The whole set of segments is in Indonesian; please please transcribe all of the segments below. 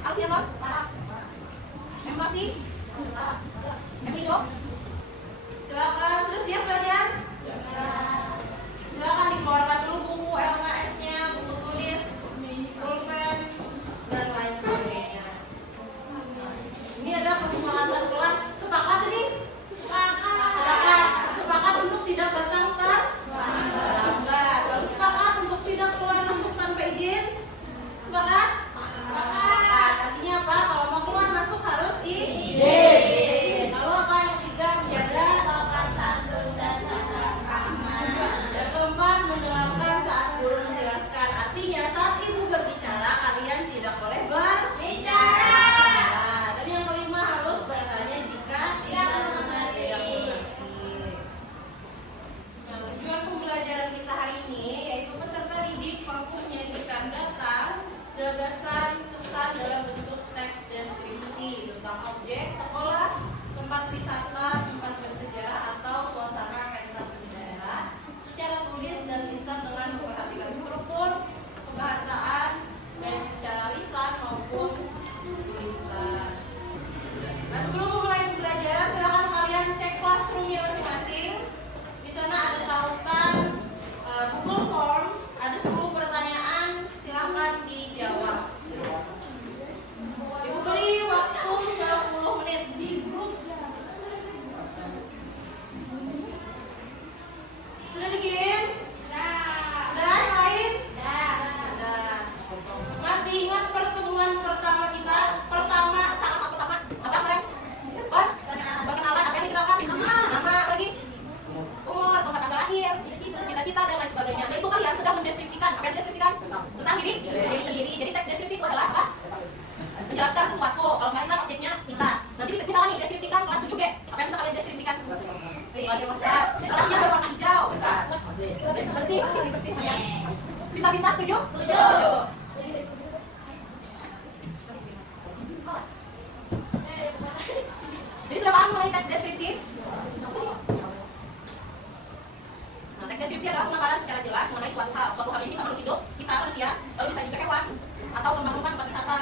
Alfian Lor? Empati? Emido? Silakan, sudah siap kalian? Silakan dikeluarkan dulu buku LKS-nya, buku tulis, pulpen, dan lain sebagainya. Ini ada kesepakatan kelas. Sepakat ini? Sepakat untuk tidak datang ke terlambat. Lalu sepakat untuk tidak keluar masuk tanpa izin. Sepakat? Artinya apa? Kalau mau keluar masuk harus izin. Lalu apa yang ketiga? Menjaga sopan santun dan tata krama. Dan keempat, mendengarkan saat guru menjelaskan. Artinya saat ibu berbicara kalian tidak boleh berbicara. Dan yang kelima, harus bertanya jika tidak mengerti. Nah, tujuan pembelajaran kita hari ini yaitu peserta didik mampu menyajikan data, gagasan, pesan dalam bentuk teks deskripsi tentang objek, sekolah, tempat wisata, tempat bersejarah atau suasana pentas di daerah secara tulis dan lisan dengan memperhatikan struktur, kebahasaan, baik secara lisan maupun tulisan. Nah, sebelum memulai pembelajaran, silakan kalian cek classroom-nya masing-masing. Di sana ada tautan Google Form, ada 10 pertanyaan, silakan dijawab. Ibu beri waktu 10 menit di grup. Sudah dikirim? Sudah, yang lain? Sudah. Masih ingat pertemuan pertama kita? Pertama, apa kemarin? Perkenalan, apa yang dikenalkan? Nama, lagi? Umur, tempat tanggal lahir, cita-cita, dan lain sebagainya. Nah, itu kalian sedang mendeskripsikan. Apa yang dideskripsikan? Tentang diri sendiri. Jadi teks deskripsi itu adalah apa? Menjelaskan sesuatu. Kalau kalian kan objeknya kita. Nanti misalnya nih deskripsikan kelas 7G. Apa yang bisa kalian deskripsikan? Kelas. Kelasnya berwarna hijau. Bersih. Kita setuju? Setuju. Jadi sudah paham mengenai teks deskripsi? Nah, teks deskripsi adalah pemaparan secara jelas mengenai suatu hal. Suatu hal ini bisa makhluk hidup, kita manusia, lalu bisa juga hewan, atau tempat-tempat wisata.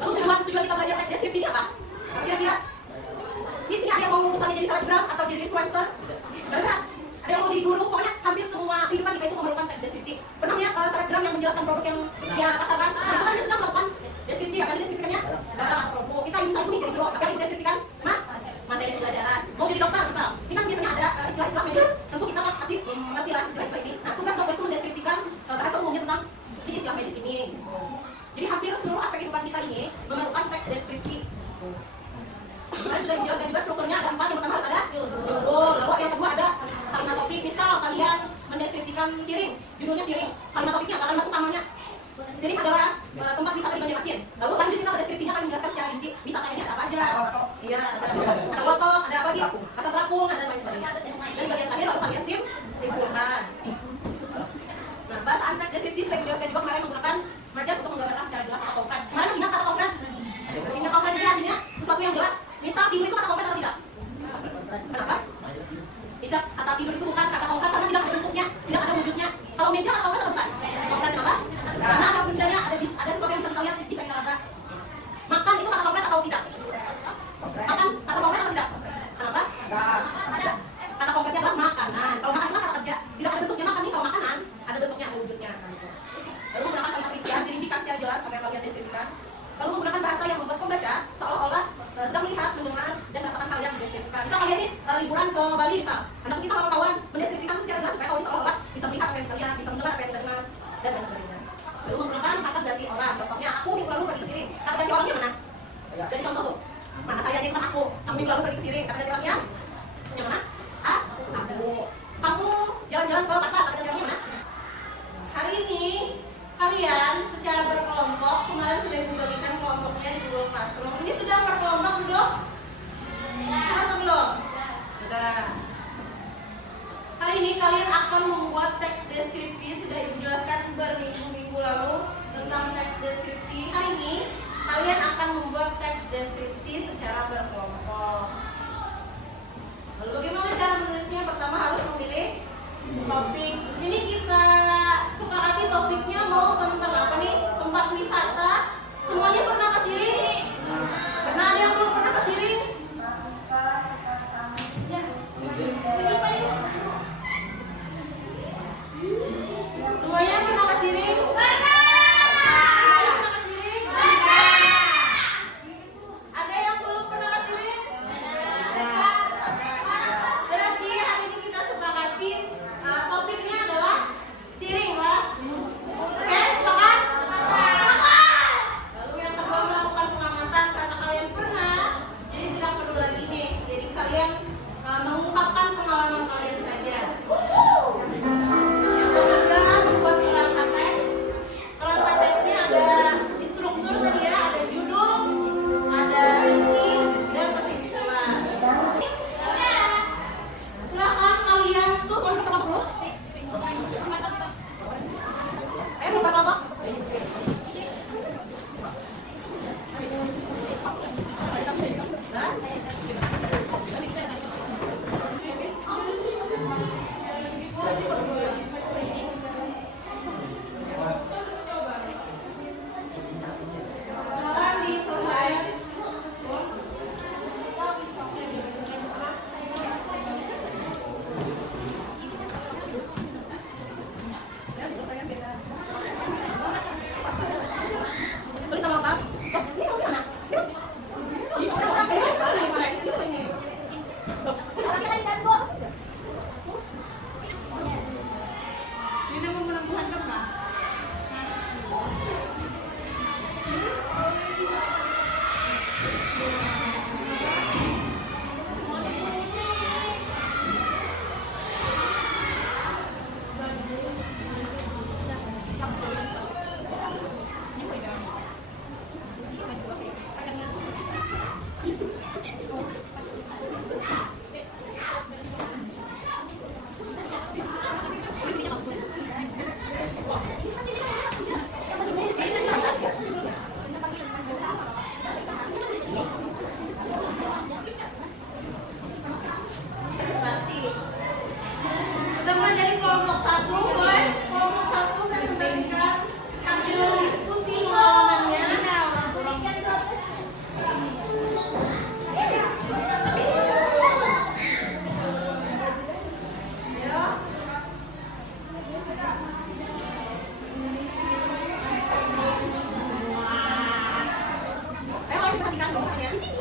Lalu tujuan kita belajar teks deskripsi ini apa? Kira-kira? Di sini ada yang mau misalnya jadi selebgram atau jadi influencer? Enggak. Ada yang mau jadi guru? Pokoknya hampir semua kehidupan kita itu memerlukan teks deskripsi. Pernah lihat selebgram yang menjelaskan produk yang dia pasarkan? Nah, itu kan dia sedang melakukan deskripsi. Apa yang dideskripsikannya? Barang atau produk. Kita misalnya nih dari dulu, apa yang dideskripsikan? Materi pembelajaran. Mau jadi dokter misal, ini kan biasanya ada istilah-istilah medis. Tentu kita kan pasti mengerti lah istilah-istilah ini. Nah, tugas dokter itu mendeskripsikan bahasa umumnya tentang istilah medis ini. Jadi hampir seluruh aspek kehidupan kita ini memerlukan teks deskripsi. Kemarin sudah dijelaskan juga strukturnya ada 4. Yang pertama harus ada judul, lalu yang kedua ada kalimat topik. Misal kalian mendeskripsikan siring, judulnya siring. Kalimat topiknya apa? Kalimat utamanya siring adalah tempat wisata di Banjarmasin. Lalu lanjut kita deskripsinya akan menjelaskan secara rinci wisata ini ada apa aja. Iya, ada Wotok, ada apa lagi? Pasar Terapung, dan lain sebagainya. Dan di bagian terakhir lalu kalian simpulkan. Nah, bahasa teks deskripsi sudah dijelaskan juga kemarin menggunakan majas untuk menggambarkan secara jelas atau konkret. Kemarin ingat kata konkret? Ingat konkret ini artinya sesuatu yang jelas. Misal tidur itu kata konkret atau tidak? Kenapa? Tidak, kata tidur itu bukan kata konkret karena tidak ada bentuknya, tidak ada wujudnya. Kalau meja kata konkret atau bukan? Konkret kenapa? Karena ada bendanya, ada sesuatu yang bisa kita lihat, bisa kita raba. Makan itu kata konkret atau tidak? Makan kata konkret atau tidak? Kenapa? Ada. Kata konkretnya adalah makanan. Kalau makan itu kata kerja, tidak ada bentuknya. Makan ini kalau makanan ada bentuknya, ada wujudnya. Lalu menggunakan kalimat rincian, dirincikan secara jelas sampai kalian deskripsikan. Lalu menggunakan bahasa yang membuat pembaca seolah-olah sedang melihat, mendengar, dan merasakan hal yang dideskripsikan. Misal kalian ini liburan ke Bali, misal Anda bisa kawan-kawan mendeskripsikan secara jelas supaya kalian seolah-olah bisa melihat apa yang kalian bisa mendengar apa yang kita dengar, dan lain sebagainya. Lalu menggunakan kata ganti orang. Contohnya, aku minggu lalu pergi ke siring. Kata ganti orangnya mana? Dari contoh tuh. Mana saya jadi aku minggu lalu pergi ke siring. Kata ganti orangnya yang mana? Aku. Kamu jalan-jalan ke pasar. Kata ganti orangnya mana? Hari ini kalian secara berkelompok, kemarin sudah dibagikan kelompoknya di Google Classroom. Ini sudah berkelompok belum? Sudah atau belum? Sudah. Hari ini kalian akan membuat teks deskripsi. Sudah Ibu jelaskan berminggu-minggu lalu tentang teks deskripsi. Hari ini kalian akan membuat teks deskripsi secara berkelompok. Lalu bagaimana cara menulisnya? Pertama harus memilih topik. Ini kita sepakati topiknya mau tentang apa nih? Tempat wisata, ikan dong makanya.